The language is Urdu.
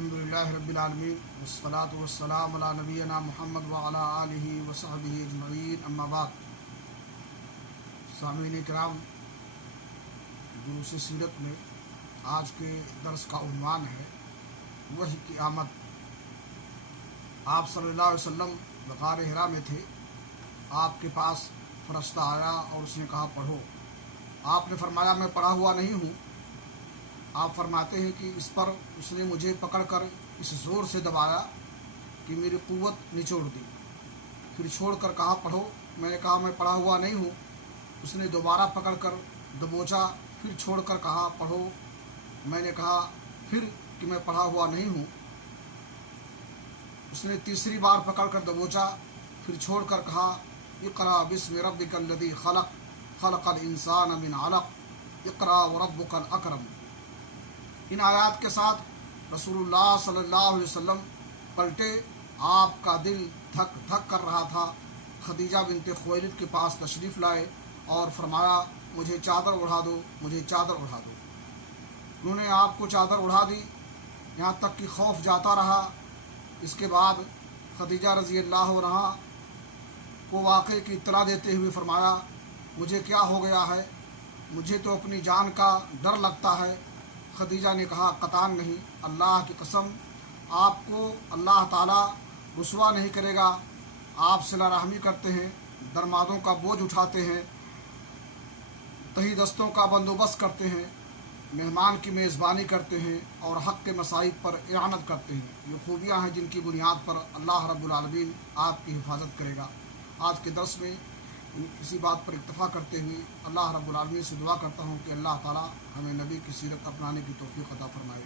الحمدللہ رب العالمین والصلاة والسلام علی نبینا محمد وعلی آلہ وصحبہ اجمعین، اما بعد۔ سامعین کرام، دروس سیرت میں آج کے درس کا عنوان ہے وحی کی آمد۔ آپ صلی اللہ علیہ وسلم غار حرا میں تھے، آپ کے پاس فرشتہ آیا اور اس نے کہا پڑھو۔ آپ نے فرمایا میں پڑھا ہوا نہیں ہوں۔ آپ فرماتے ہیں کہ اس پر اس نے مجھے پکڑ کر اس زور سے دبایا کہ میری قوت نچوڑ دی، پھر چھوڑ کر کہا پڑھو۔ میں نے کہا میں پڑھا ہوا نہیں ہوں۔ اس نے دوبارہ پکڑ کر دبوچا، پھر چھوڑ کر کہا پڑھو۔ میں نے کہا پھر کہ میں پڑھا ہوا نہیں ہوں۔ اس نے تیسری بار پکڑ کر دبوچا، پھر چھوڑ کر کہا اقرأ بسم ربک الذی خلق خلق الانسان من علق اقرأ وربک الاکرم۔ ان آیات کے ساتھ رسول اللہ صلی اللہ علیہ وسلم پلٹے، آپ کا دل دھک دھک کر رہا تھا۔ خدیجہ بنت خویلد کے پاس تشریف لائے اور فرمایا مجھے چادر اڑا دو، مجھے چادر اڑا دو۔ انہوں نے آپ کو چادر اڑا دی، یہاں تک کہ خوف جاتا رہا۔ اس کے بعد خدیجہ رضی اللہ عنہا کو واقعے کی اطلاع دیتے ہوئے فرمایا مجھے کیا ہو گیا ہے، مجھے تو اپنی جان کا ڈر لگتا ہے۔ خدیجہ نے کہا قطعاً نہیں، اللہ کی قسم آپ کو اللہ تعالیٰ رسوا نہیں کرے گا۔ آپ صلہ رحمی کرتے ہیں، درمادوں کا بوجھ اٹھاتے ہیں، تہی دستوں کا بندوبست کرتے ہیں، مہمان کی میزبانی کرتے ہیں اور حق کے مصائب پر اعانت کرتے ہیں۔ یہ خوبیاں ہیں جن کی بنیاد پر اللہ رب العالمین آپ کی حفاظت کرے گا۔ آج کے درس میں اسی بات پر اکتفا کرتے ہوئے اللہ رب العالمین سے دعا کرتا ہوں کہ اللہ تعالی ہمیں نبی کی سیرت اپنانے کی توفیق عطا فرمائے۔